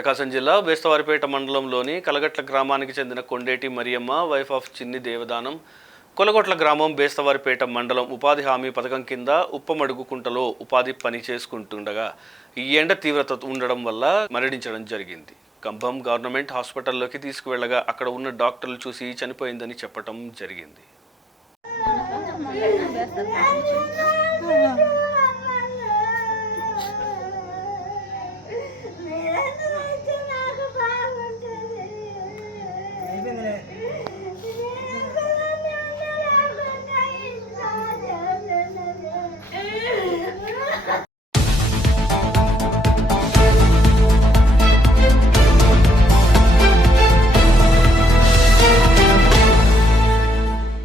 ప్రకాశం జిల్లా బేస్తవారిపేట మండలంలోని కలగట్ల గ్రామానికి చెందిన కొండేటి మరియమ్మ వైఫ్ ఆఫ్ చిన్ని దేవదానం కొలగొట్ల గ్రామం బేస్తవారిపేట మండలం ఉపాధి హామీ పథకం కింద ఉప్పమడుగుకుంటలో ఉపాధి పని చేసుకుంటుండగా ఈ ఎండ తీవ్రత ఉండడం వల్ల మరణించడం జరిగింది. కంభం గవర్నమెంట్ హాస్పిటల్లోకి తీసుకువెళ్లగా అక్కడ ఉన్న డాక్టర్లు చూసి చనిపోయిందని చెప్పడం జరిగింది.